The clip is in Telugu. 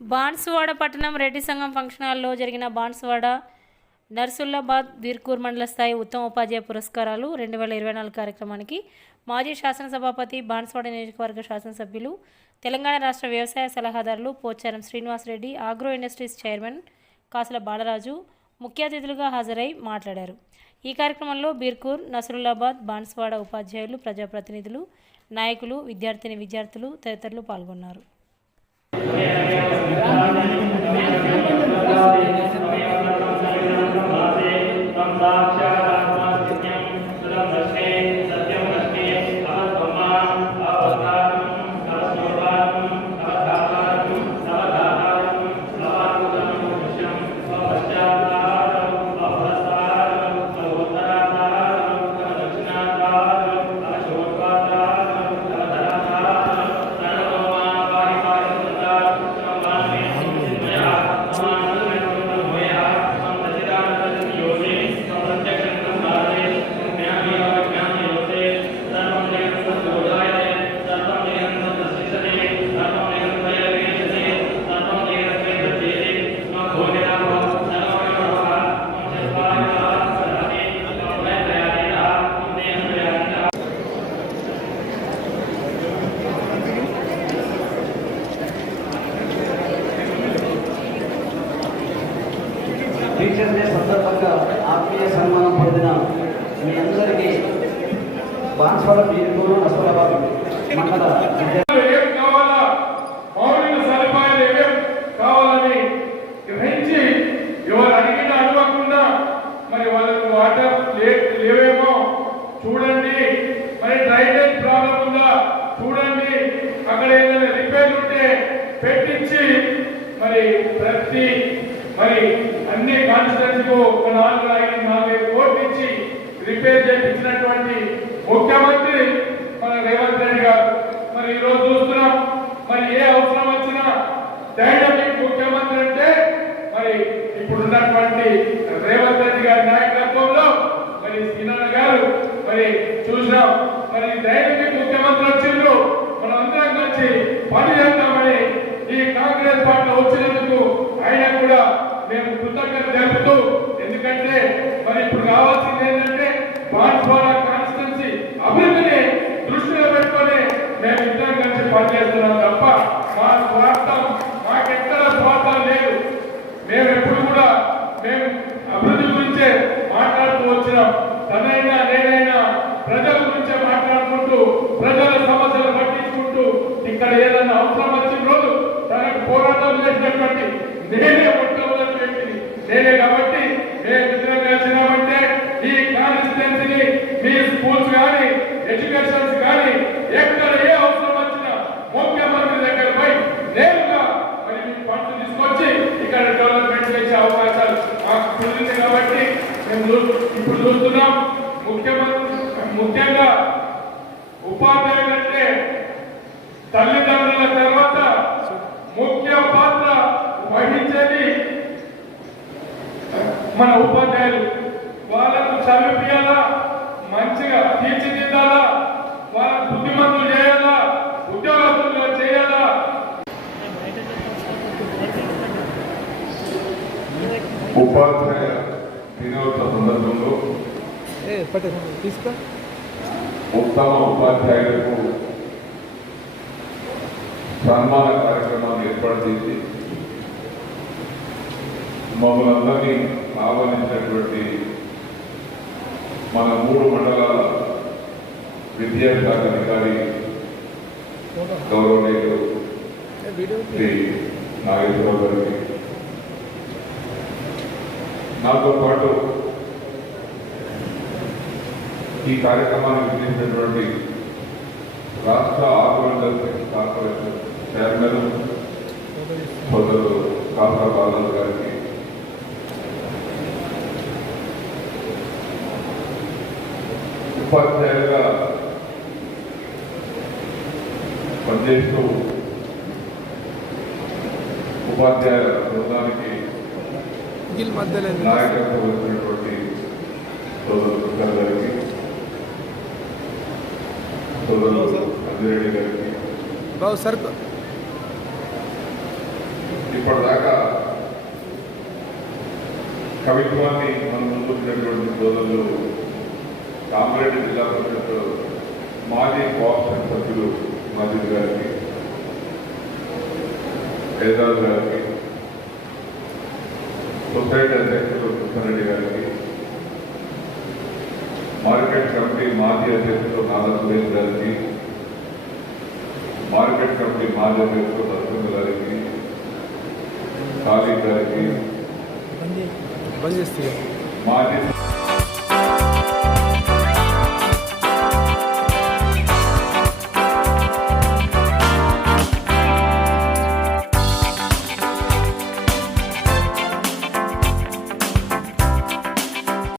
బాన్సువాడ పట్టణం రెడ్డి సంఘం ఫంక్షన్ హాల్లో జరిగిన బాన్సువాడ నర్సుల్లాబాద్ వీర్కూర్ మండల స్థాయి ఉత్తమ ఉపాధ్యాయ పురస్కారాలు రెండు వేల ఇరవై నాలుగు కార్యక్రమానికి మాజీ శాసనసభాపతి బాన్సువాడ నియోజకవర్గ శాసనసభ్యులు తెలంగాణ రాష్ట్ర వ్యవసాయ సలహాదారులు Pocharam Srinivasa Reddy agro industries chairman Kasula Balaraju ముఖ్య అతిథులుగా హాజరై మాట్లాడారు. ఈ కార్యక్రమంలో బీర్కూర్ నసరుల్లాబాద్ బాన్స్వాడ ఉపాధ్యాయులు ప్రజాప్రతినిధులు నాయకులు విద్యార్థిని విద్యార్థులు తదితరులు పాల్గొన్నారు. యొక్క ఆత్మీయ సన్మానం పొందిన మీ అందరికీ బాన్స్వర బీర్పూరు అసలాబాద్ మండల ఏం కావాలా? కావాలని అడిగినా మరి వాటర్ లేవేమో చూడండి. మరి డ్రైనేజ్ ప్రాబ్లం ఉందా? చూడండి. అక్కడ ఏదైనా రిపేర్ ఉంటే పెట్టించి మరి ప్రతి మరి అన్ని కాన్స్టిట్యూన్సీకు ఒక నాలుగు ఐదు నాలుగైదు కోట్లు ఇచ్చి రిపేర్ చేయించినటువంటి ముఖ్యమంత్రి మన రేవంత్ రెడ్డి గారు. మరి ఈ రోజు చూస్తున్నాం మరి ఏ అవసరం వచ్చినా డైనమిక్ ముఖ్యమంత్రి అంటే మరి ఇప్పుడు ఉన్నటువంటి రేవంత్ రెడ్డి గారి నాయకత్వంలో మరి సీనన్న గారు మరి చూసినాం. మేము అభివృద్ధి గురించే మాట్లాడుతూ వచ్చినాం. తనైనా నేనైనా ప్రజల గురించే మాట్లాడుకుంటూ ప్రజల సమస్యలు పట్టించుకుంటూ ఇక్కడ ఏదైనా అవసరం వచ్చిన రోజు తనకు పోరాటం చేసినటువంటి నేనే మన ఉపాధ్యాయులు వాళ్ళకు చదివిపియాలా మంచిగా తీర్చిదిద్దాలా? వాళ్ళకు బుద్ధిమంతులు చేయాలా? ఉద్యోగస్తులుగా చేయాలా? ఉపాధ్యాయ దినోత్సవ సందర్భంలో ఉత్తమ ఉపాధ్యాయులకు సన్మాన కార్యక్రమాన్ని ఏర్పాటు చేసి మమ్మల్ని అందరినీ ఆహ్వానించినటువంటి మన మూడు మండలాల విద్యాశాఖ అధికారి గౌరవనీయులు శ్రీ నాగేశ్వరరావు గారికి. నాతో పాటు ఈ కార్యక్రమానికి విధించినటువంటి రాష్ట్ర ఆర్గనైజేషన్ కార్పొరేషన్ చైర్మన్ సోదరుడు కాసా బాలాజీ గారికి ఉపాధ్యాయులుగా పనిచేస్తూ ఉపాధ్యాయ బృందానికి? నాయకత్వం వచ్చినటువంటి సోదరుడు కృష్ణ గారికి సోదరుడు అంజిరెడ్డి గారికి ఇప్పటిదాకా కవిత్వాన్ని మన ముందు ఉన్నటువంటి సోదరులు కామారెడ్డి జిల్లా పరిషత్ మాజీ కోఆపరేషన్ సభ్యులు మాజీ గారికి ఏజాజ్ గారికి సొసైటీ అధ్యక్షులు కృష్ణారెడ్డి గారికి మార్కెట్ కమిటీ మాజీ అధ్యక్షులు నారా సురేష్ గారికి మార్కెట్ కమిటీ మాజీ అధ్యక్షులు నరసింహ గారికి ఖాళీ గారికి బంద్ చేస్తే మాజీ